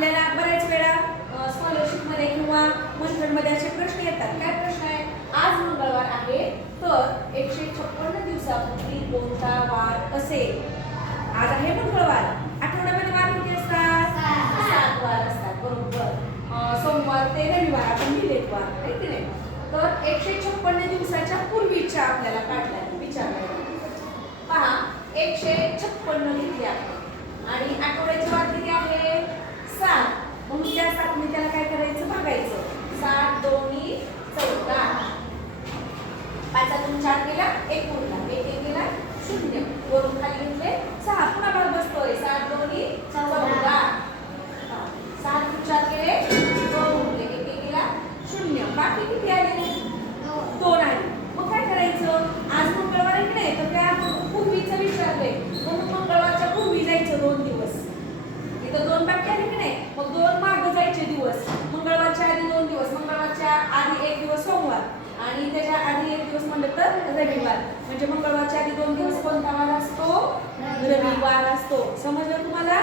आपल्याला बऱ्याच वेळा स्कॉलरशिपमध्ये किंवा मंथनमध्ये असे प्रश्न येतात. काय प्रश्न आहे? आज मंगळवार आहे तर 156 दिवसापूर्वी कोणता वार असेल? आज आहे मंगळवार, आठवड्यामध्ये वार किती असतात? 7 वार असतात. बरोबर. सोमवार ते रविवार आपण लिहिलेत वार, आहे की नाही? तर 156 दिवसाच्या पूर्वीच्या आपल्याला काढल्या विचारलं. पहा 156 लिहिले आपण आणि आठवड्याची वार किती आहे? 7. म्हणून त्या 7ने त्याला काय करायचं बघायचं. 7 दोन्ही 14. 5 4 केला 1 उरला, 1 केला 0. वरून खाली घेतले 6. पुन्हा भाग बसतोय. 7 दोन्ही 14. 7 4 केले 2 उरले, 1 केला 0. बाकी किती आले? 2 आले. मग काय करायचं? आज मंगळवार आहे की नाही तर त्या पूर्वीचं विचारलंय म्हणून मंगळवारच्या पूर्वी जायचं 2 दिवस. इथं 2 बाकी आले की नाही मग 2 मागं जायचे दिवस. मंगळवारच्या आधी 2 दिवस, मंगळवारच्या आधी 1 दिवस सोमवार आणि त्याच्या आधी 1 दिवस म्हणलं तर रविवार. म्हणजे मंगळवारच्या आधी 2 दिवस कोणता वार असतो? रविवार असतो. समजलं तुम्हाला?